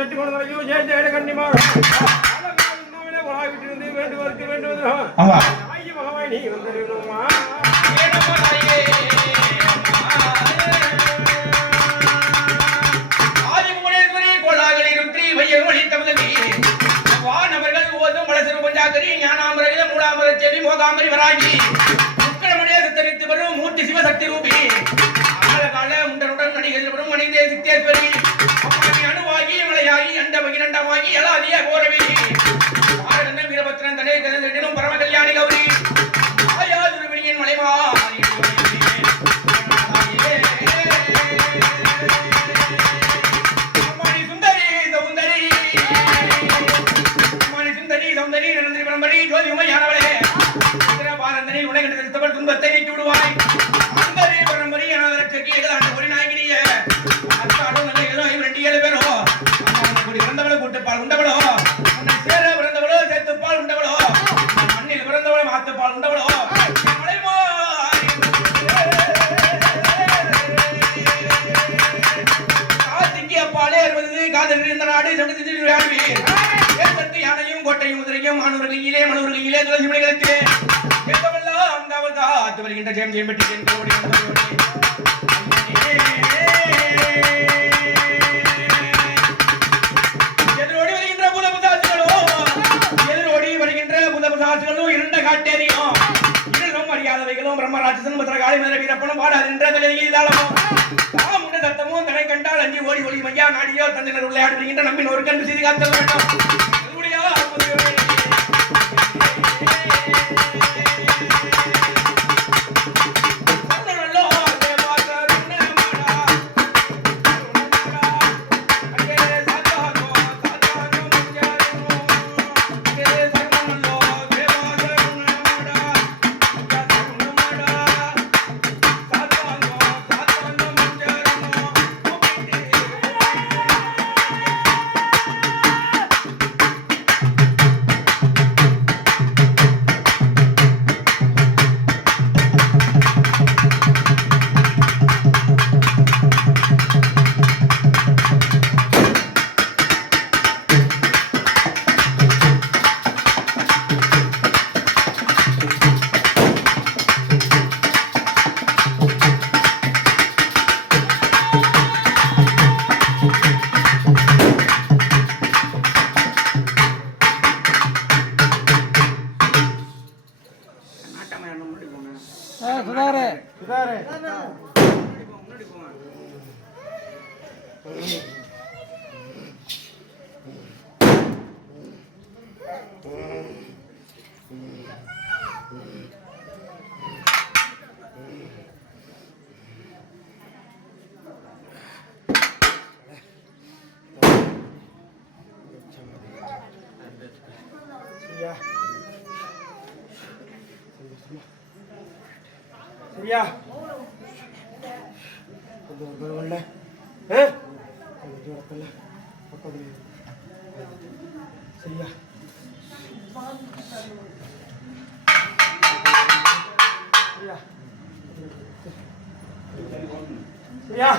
set கொண்டு ஜெய கண்ணிமாக விட்டிருந்து வேண்டுவதற்கு வேண்டுவது ஆகி மகமாய் நீ வந்துருமா மோகாமரி வராகி முக்கடமுடைய சித்தரித்து வரும் மூர்த்தி சிவசக்தி ரூபி கால முண்டனுடன் நடிகர்கள் வரும் மனிதே சித்தேஸ்வரி அம்மாவி அணுவாகி மலையாகி அண்ட பகிரண்டமாகி எலாதிய கோரவி ஆரகந்த வீரபத்ரன் தடை கதிரும் பரம கல்யாணி கௌரி ஆயாதுருவினியின் மலைமாறி அம்மாணி சுந்தரி சௌந்தரி அம்மாணி சுந்தரி சௌந்தரி நந்திரி பரம்பரி ஜோதி உமையானவளே உலகில் துன்பத்தை நீக்கி விடுவாய் அந்த பரம்பரை அதற்கு கீழாண்டு ஒரு நாயகினிய ரெண்டு 7 பேரோ பிறந்தவளோ கூட்டுப்பால் உண்டவளோ உன்னை சேர பிறந்தவளோ சேர்த்துப்பால் உண்டவளோ மண்ணில் பிறந்தவளோ மாத்துப்பால் உண்டவளோ அப்பாலே காதல் இந்த நாடு யானையும் கோட்டையும் உதிரையும் மாணவர் கையிலே மனூர் கையிலே துளசி மணிகளுக்கு காத்து வருகின்ற ஜெயம் ஜெயம் பெட்டி எதிரோடி வருகின்ற புதபுதாசிகளும் இருண்ட காட்டேரியும் இருளும் அறியாதவைகளும் பிரம்மராட்சசன் பத்திரகாளி மதுர வீரப்பனும் பாடாதின்ற தகதியிதாளமும் தாமுண்ட சத்தமும் தடை கண்டால் அஞ்சி ஓடி ஓடி மையா நாடியோ தந்தினர் விளையாடி வருகின்ற நம்பின் ஒரு கண்டு செய்தி காத்தல் வேண்டும் சரியா கொஞ்சம் சரியா சரியா சரியா